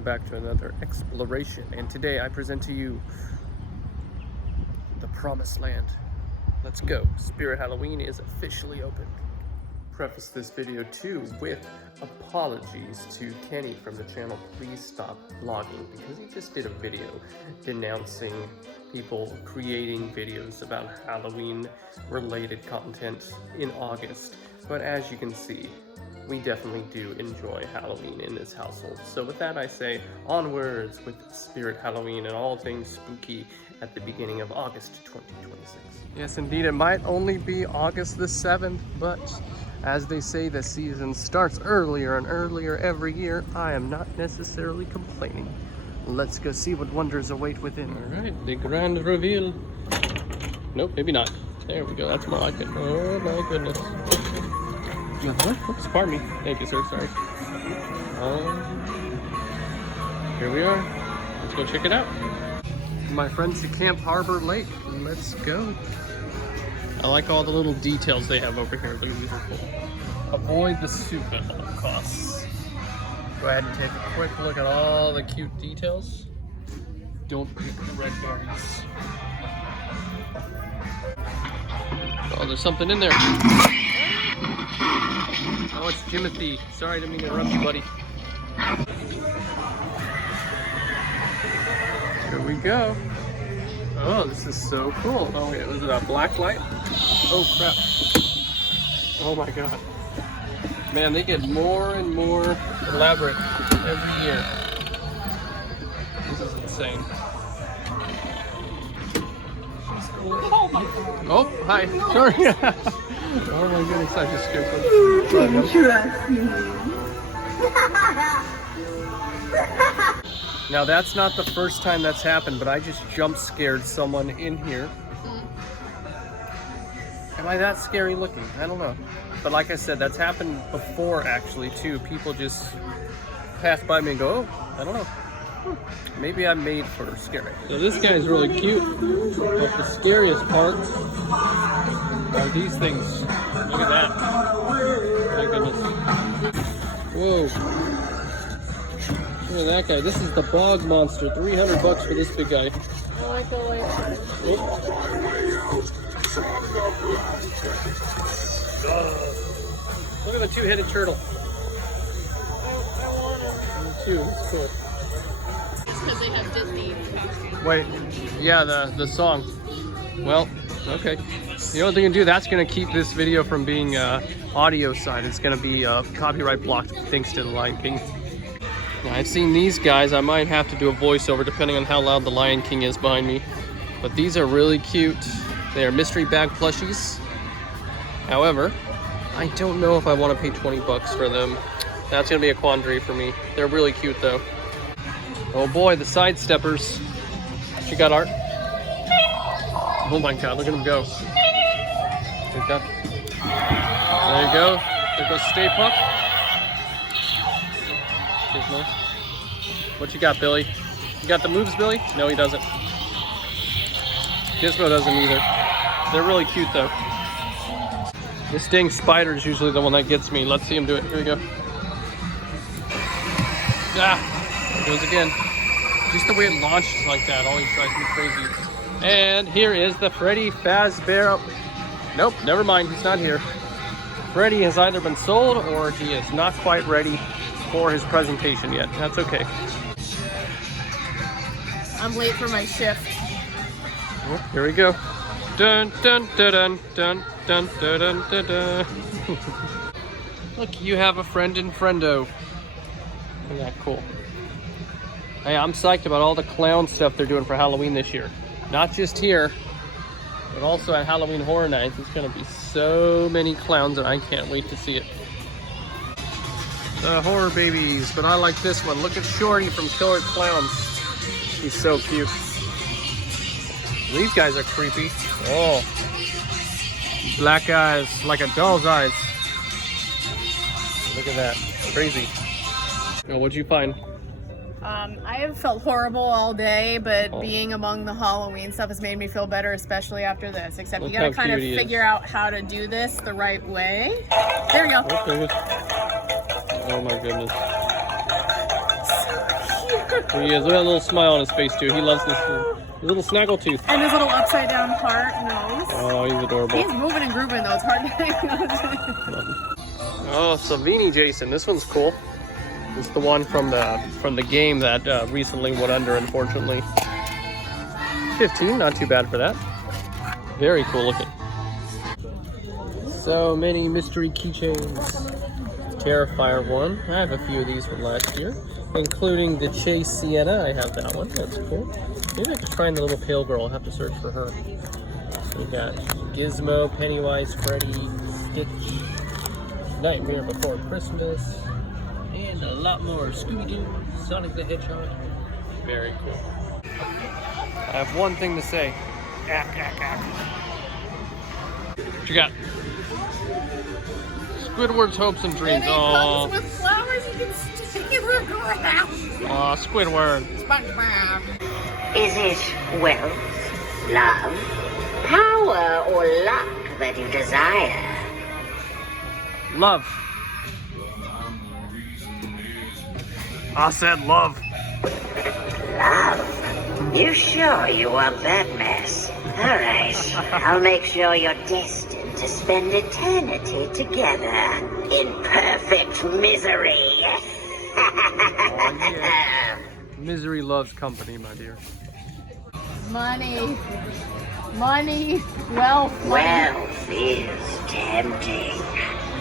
welcome back to another exploration. And today I present to you the Promised Land. Let's go. Spirit Halloween is officially open. Preface this video too with apologies to Kenny from the channel Please Stop Vlogging, because he just did a video denouncing people creating videos about Halloween related content in August. But as you can see, we definitely do enjoy Halloween in this household. So with that I say onwards with Spirit Halloween and all things spooky at the beginning of August 2026. Yes indeed, it might only be August the 7th, but as they say, the season starts earlier and earlier every year. I am not necessarily complaining. Let's go see what wonders await within. Alright, the grand reveal. Nope, maybe not. There we go, that's more like it. Oh my goodness. Oops, pardon me. Thank you, sir. Sorry. Here we are. Let's go check it out. My friends at Camp Harbor Lake. Let's go. I like all the little details they have over here. Look at these are cool. Avoid the soup at all costs. Go ahead and take a quick look at all the cute details. Don't pick the red berries. Oh, there's something in there. Oh, it's Jimothy. Sorry, I didn't mean to interrupt you, buddy. Here we go. Oh, this is so cool. Oh, wait, was it a black light? Oh, crap. Oh, my God. Man, they get more and more elaborate every year. This is insane. Oh, my God. Oh, hi. Sorry. Oh my goodness, I just scared Now that's not the first time that's happened, but I just jump scared someone in here. Am I that scary looking? I don't know. But like I said, that's happened before actually too. People just pass by me and go, oh, I don't know. Maybe I'm made for scary. So this guy's really cute, but the scariest part are these things. Look at that. My goodness. Whoa. Look at that guy. This is the bog monster. $300 for this big guy. I like the way. Look at the two-headed turtle. I want him. Me too. It's cool. Because they have Disney. Wait, yeah, the song. Well, okay. You know what they can do? That's going to keep this video from being audio side. It's going to be copyright blocked thanks to the Lion King. Now, I've seen these guys. I might have to do a voiceover depending on how loud the Lion King is behind me. But these are really cute. They are mystery bag plushies. However, I don't know if I want to pay $20 for them. That's going to be a quandary for me. They're really cute though. Oh boy, the sidesteppers. She got art. Oh my God, look at him go. There you go. There goes Stay Puft. Gizmo. What you got, Billy? You got the moves, Billy? No, he doesn't. Gizmo doesn't either. They're really cute though. This dang spider is usually the one that gets me. Let's see him do it. Here we go. Ah! There it goes again. Just the way it launches like that always drives me crazy. And here is the Freddy Fazbear. Nope, never mind, he's not here. Freddy has either been sold or he is not quite ready for his presentation yet. That's okay. I'm late for my shift. Oh, here we go. Dun dun dun dun dun dun dun dun dun. Look, you have a friend in Friendo. Isn't that cool? Hey, I'm psyched about all the clown stuff they're doing for Halloween this year. Not just here, but also at Halloween Horror Nights. It's gonna be so many clowns and I can't wait to see it. The horror babies, but I like this one. Look at Shorty from Killer Clowns. He's so cute. These guys are creepy. Oh. Black eyes, like a doll's eyes. Look at that, crazy. Now, what'd you find? I have felt horrible all day, but being among the Halloween stuff has made me feel better, especially after this. Except you gotta kind of figure out how to do this the right way. There we go. Okay. Oh my goodness. So cute. He is. Look at that little smile on his face too. He loves this little snaggle tooth. And his little upside down heart nose. Oh, he's adorable. He's moving and grooving though. It's hard to Oh, Savini Jason. This one's cool. It's the one from the game that recently went under, unfortunately. 15, not too bad for that. Very cool looking. So many mystery keychains. Terrifier one. I have a few of these from last year, including the Chase Sienna. I have that one. That's cool. Maybe I could find the little pale girl. I'll have to search for her. We got Gizmo, Pennywise, Freddy, Stitch, Nightmare Before Christmas, and a lot more. Scooby-Doo, Sonic the Hedgehog. Very cool. I have one thing to say. What you got? Squidward's hopes and dreams. And it comes with flowers you can stick in the ground. Aw, Squidward. SpongeBob. Is it wealth, love, power, or luck that you desire? Love. I said love. Love? You sure you want that mess? Alright, I'll make sure you're destined to spend eternity together in perfect misery. Oh, yeah. Misery loves company, my dear. Money. Money. Wealth. Wealth is tempting.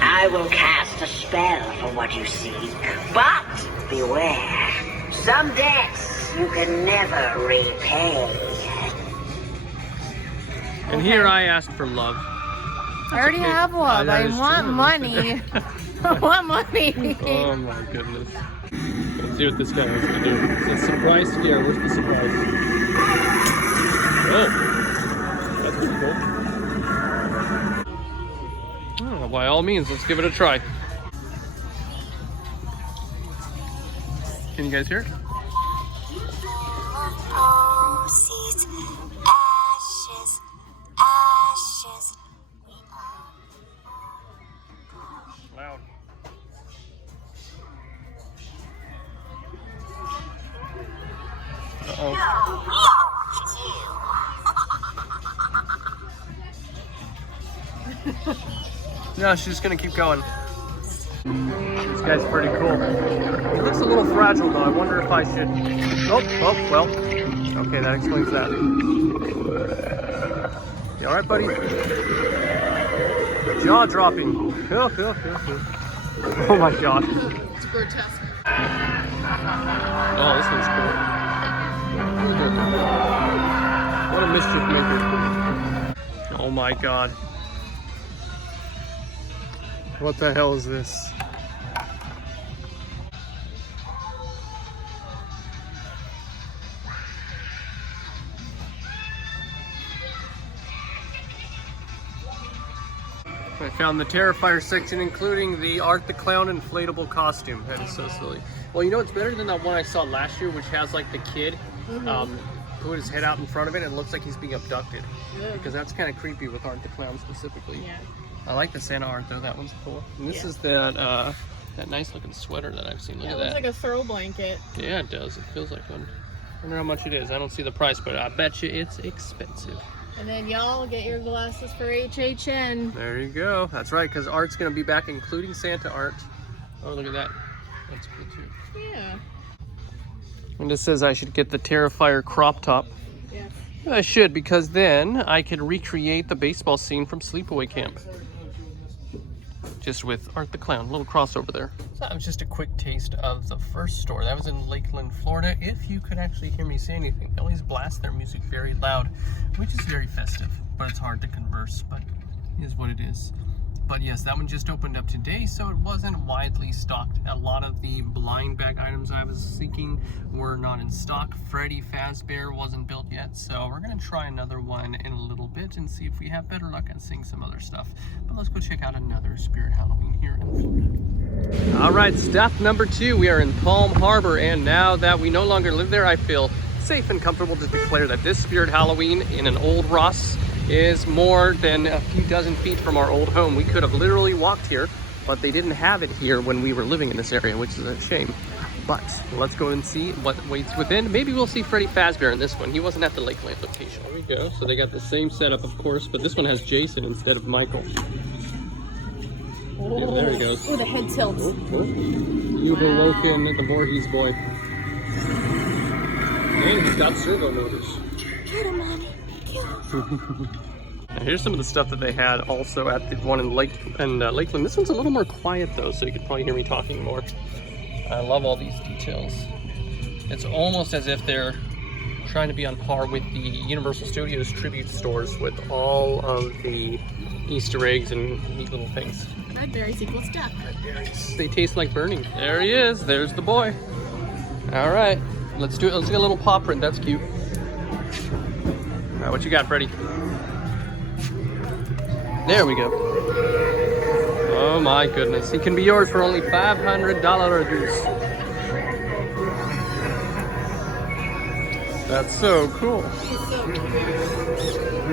I will cast a spell for what you seek, but beware. Some debts you can never repay. And here I asked for love. I already have love. I want money. I want money. Oh my goodness. Let's see what this guy wants to do. Is it a surprise? Yeah, where's the surprise? Oh, that's pretty cool. Oh, by all means, let's give it a try. Can you guys hear it? Seeds, ashes, ashes. Loud. Uh-oh. No, she's just gonna keep going. This guy's pretty cool. He looks a little fragile though. I wonder if I should... Oh, well. Okay, that explains that. You alright, buddy? Jaw dropping. Oh my god. It's grotesque. Oh, this one's cool. What a mischief maker. Oh my god. What the hell is this? I found the Terrifier section, including the Art the Clown inflatable costume. That is so silly. Well, you know what's better than that one I saw last year, which has like the kid put his head out in front of it and it looks like he's being abducted. Because that's kind of creepy with Art the Clown specifically. Yeah. I like the Santa art though. That one's cool. And this is that nice looking sweater that I've seen. Look at that. It looks like a throw blanket. Yeah, it does. It feels like one. I wonder how much it is. I don't see the price, but I bet you it's expensive. And then y'all get your glasses for HHN. There you go. That's right, because Art's going to be back, including Santa art. Oh, look at that. That's cool too. Yeah. And it says I should get the Terrifier crop top. Yeah. I should, because then I could recreate the baseball scene from Sleepaway Camp. Just with Art the Clown, a little crossover there. So that was just a quick taste of the first store. That was in Lakeland, Florida. If you could actually hear me say anything, they always blast their music very loud, which is very festive, but it's hard to converse, but it is what it is. But yes, that one just opened up today, so it wasn't widely stocked. A lot of the blind bag items I was seeking were not in stock. Freddy Fazbear wasn't built yet, so we're gonna try another one in a little bit and see if we have better luck at seeing some other stuff. But let's go check out another Spirit Halloween here in Florida. All right, stop number 2. We are in Palm Harbor, and now that we no longer live there, I feel safe and comfortable to declare that this Spirit Halloween in an old Ross is more than a few dozen feet from our old home. We could have literally walked here, but they didn't have it here when we were living in this area, which is a shame. But let's go and see what waits within. Maybe we'll see Freddy Fazbear in this one. He wasn't at the Lakeland location. There we go. So they got the same setup, of course, but this one has Jason instead of Michael. Oh, yeah, there he goes. Oh, the head tilts. You've awoken the Voorhees boy. And he's got servo motors. Get him, Mommy. Kill him. Now here's some of the stuff that they had also at the one in Lakeland. This one's a little more quiet though, so you could probably hear me talking more. I love all these details. It's almost as if they're trying to be on par with the Universal Studios tribute stores with all of the Easter eggs and neat little things. Red berries equals death. Red berries. They taste like burning. There he is. There's the boy. All right, let's do it. Let's get a little paw print. That's cute. All right, what you got, Freddy? There we go. Oh my goodness. He can be yours for only $500. That's so cool.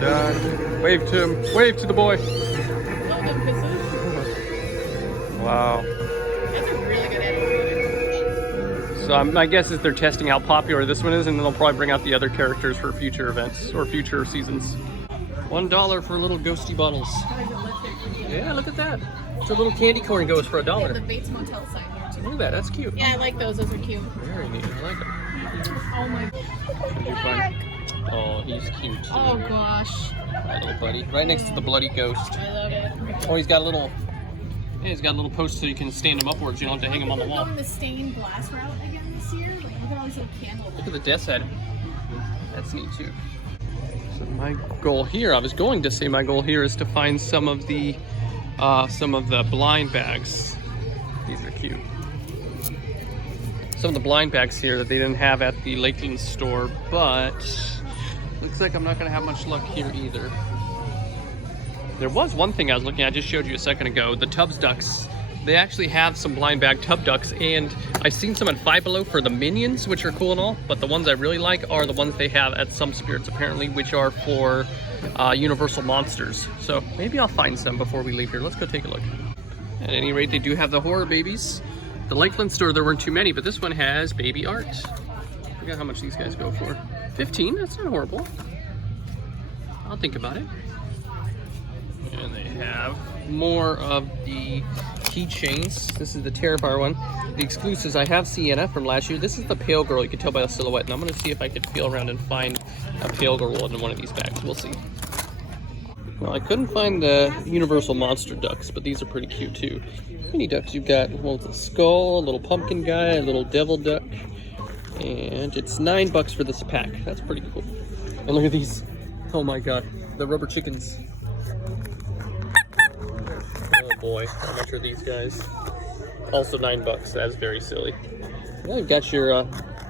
Done. Wave to him. Wave to the boy. Wow. That's a really good animatronic. So my guess is they're testing how popular this one is, and then they'll probably bring out the other characters for future events or future seasons. $1 for little ghosty bottles. Yeah, look at that. It's a little candy corn goes for $1. The Bates Motel sign here too. Look at that. That's cute. Yeah, I like those. Those are cute. Very neat. I like them. Oh my. Oh, he's cute too. Oh gosh. That little buddy. Right next to the bloody ghost. I love it. Oh, he's got a little. Yeah, he's got a little post so you can stand him upwards. You don't have to hang him on the We're wall. going the stained glass route again this year. Like, look at all these little candles. Look at the death's head. That's neat too. So my goal here, I was going to say my goal here is to find some of the blind bags. These are cute. Some of the blind bags here that they didn't have at the Lakeland store, but looks like I'm not gonna have much luck here either. There was one thing I was looking at, I just showed you a second ago, the Tubbs ducks. They actually have some blind bag tub ducks, and I've seen some at Five Below for the Minions, which are cool and all, but the ones I really like are the ones they have at Some Spirits apparently, which are for Universal Monsters. So maybe I'll find some before we leave here. Let's go take a look. At any rate, they do have the horror babies. The Lakeland store, there weren't too many, but this one has baby art. I forgot how much these guys go for. 15, that's not horrible. I'll think about it. And they have more of the keychains. This is the Terrifier one. The exclusives, I have Sienna from last year. This is the Pale Girl, you can tell by the silhouette, and I'm gonna see if I could feel around and find a Pale Girl in one of these bags. We'll see. Well, I couldn't find the Universal Monster ducks, but these are pretty cute too. Mini ducks, you've got a little skull, a little pumpkin guy, a little devil duck, and it's $9 for this pack. That's pretty cool. And look at these. Oh my god, the rubber chickens. Oh boy, how much are these guys? Also $9. That's very silly. Well, you've got your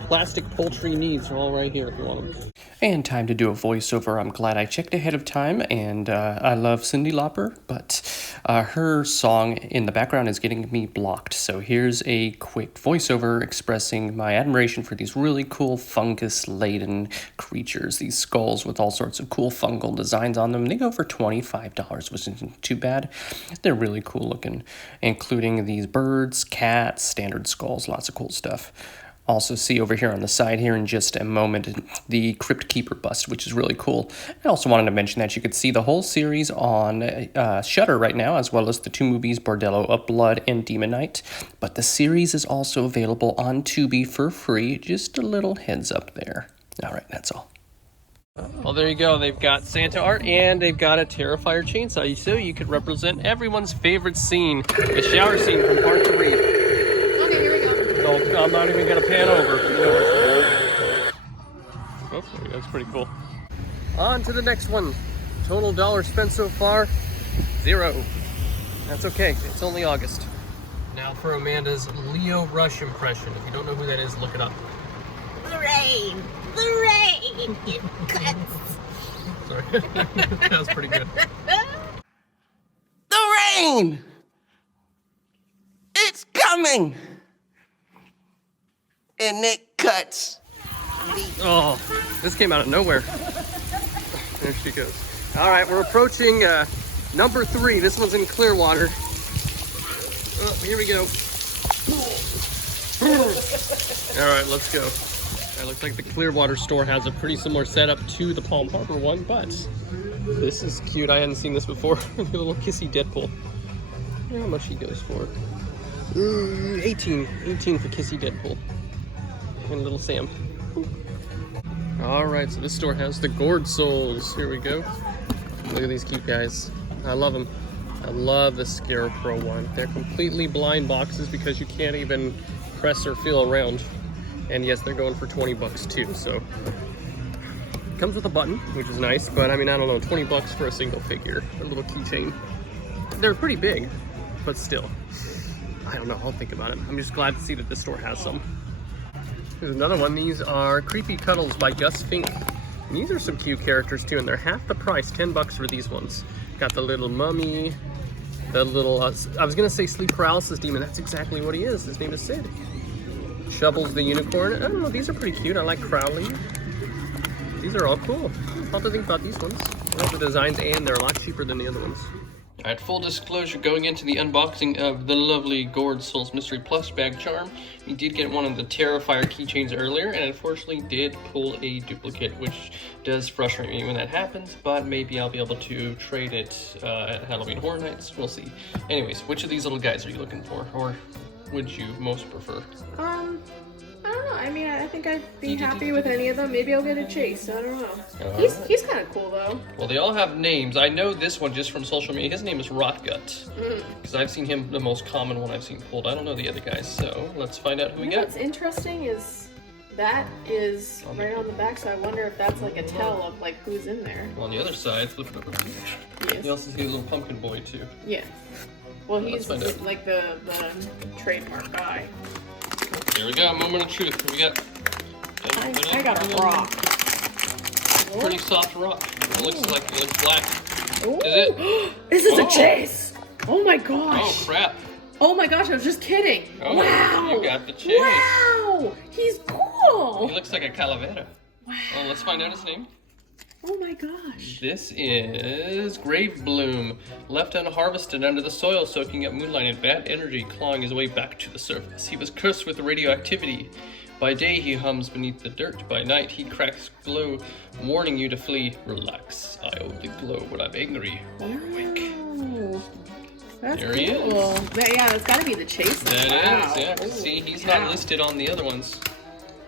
plastic poultry needs all right here if you want them. And time to do a voiceover. I'm glad I checked ahead of time, and I love Cyndi Lauper, but her song in the background is getting me blocked. So here's a quick voiceover expressing my admiration for these really cool fungus-laden creatures, these skulls with all sorts of cool fungal designs on them. They go for $25, which isn't too bad. They're really cool looking, including these birds, cats, standard skulls, lots of cool stuff. Also see over here on the side here in just a moment the Crypt Keeper bust, which is really cool. I also wanted to mention that you could see the whole series on Shudder right now, as well as the two movies Bordello of Blood and Demon Knight. But the series is also available on Tubi for free. Just a little heads up there. All right, that's all. Well, there you go. They've got Santa art and they've got a Terrifier chainsaw, so you could represent everyone's favorite scene, the shower scene from part 3. I'm not even gonna pan over. Oh, that's pretty cool. On to the next one. Total dollars spent so far, 0. That's okay, it's only August. Now for Amanda's Leo Rush impression. If you don't know who that is, look it up. The rain! The rain! It cuts! Sorry, that was pretty good. The rain! It's coming! And it cuts. Oh, this came out of nowhere. There she goes. All right, we're approaching number 3. This one's in Clearwater. Oh, here we go. All right, let's go. It looks like the Clearwater store has a pretty similar setup to the Palm Harbor one, but this is cute. I hadn't seen this before. The little kissy Deadpool. I wonder how much he goes for. 18 for kissy Deadpool. And little Sam. All right, so this store has the gourd souls. Here we go. Look at these cute guys. I love them. I love the Scarecrow one. They're completely blind boxes because you can't even press or feel around. And yes, they're going for 20 bucks too, so. Comes with a button, which is nice, but I mean, I don't know, 20 bucks for a single figure. A little keychain. They're pretty big, but still. I don't know, I'll think about it. I'm just glad to see that this store has some. Here's another one. These are Creepy Cuddles by Gus Fink. And these are some cute characters too, and they're half the price, 10 bucks for these ones. Got the little mummy, the little, I was gonna say sleep paralysis demon, that's exactly what he is. His name is Sid. Shovels the unicorn. I don't know, these are pretty cute. I like Crowley. These are all cool. I'll have to think about these ones. I love the designs, and they're a lot cheaper than the other ones. All right, full disclosure, going into the unboxing of the lovely Gourd Souls Mystery Plush Bag Charm, we did get one of the Terrifier keychains earlier, and unfortunately did pull a duplicate, which does frustrate me when that happens, but maybe I'll be able to trade it at Halloween Horror Nights. We'll see. Anyways, which of these little guys are you looking for, or would you most prefer? I don't know. I mean, I think I'd be happy with any of them. Maybe I'll get a Chase. I don't know. He's kind of cool though. Well, they all have names. I know this one just from social media. His name is Rotgut. Because I've seen him, the most common one I've seen pulled. I don't know the other guys, so let's find out who we got. What's interesting is that is right on the back, so I wonder if that's like a tell of like who's in there. Well, on the other side, flip it over. Yes. You also see a little pumpkin boy too. Yeah. Well, he's like the trademark guy. Here we go, moment of truth. What we got? I got a rock. Pretty soft rock. It looks black. Ooh. Is it? This is a Chase! Oh my gosh! Oh crap! Oh my gosh, I was just kidding! Oh, wow! You got the Chase! Wow! He's cool! He looks like a calavera. Wow! Well, let's find out his name. Oh my gosh! This is Grave Bloom, left unharvested under the soil, soaking up moonlight and bad energy, clawing his way back to the surface. He was cursed with radioactivity. By day he hums beneath the dirt, by night he cracks glow, warning you to flee. Relax, I only glow when I'm angry or awake. Oh, that's there cool. he is. Yeah, it's gotta be the Chase. That wow. is, yeah. Oh, see, he's not listed on the other ones.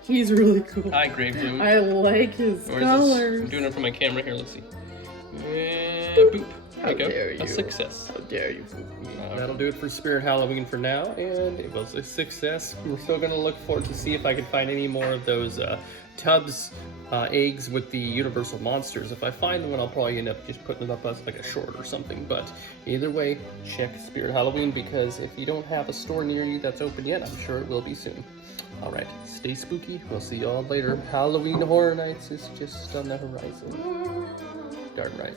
He's really cool. Hi, Grave Bloom. I like his colors. I'm doing it for my camera here, let's see. And boop. How dare you. A success. How dare you. That'll do it for Spirit Halloween for now, and it was a success. We're still going to look forward to see if I can find any more of those Tubbs eggs with the Universal Monsters. If I find one, I'll probably end up just putting it up as like a short or something. But either way, check Spirit Halloween, because if you don't have a store near you that's open yet, I'm sure it will be soon. All right, stay spooky. We'll see y'all later. Halloween Horror Nights is just on the horizon. Darn right.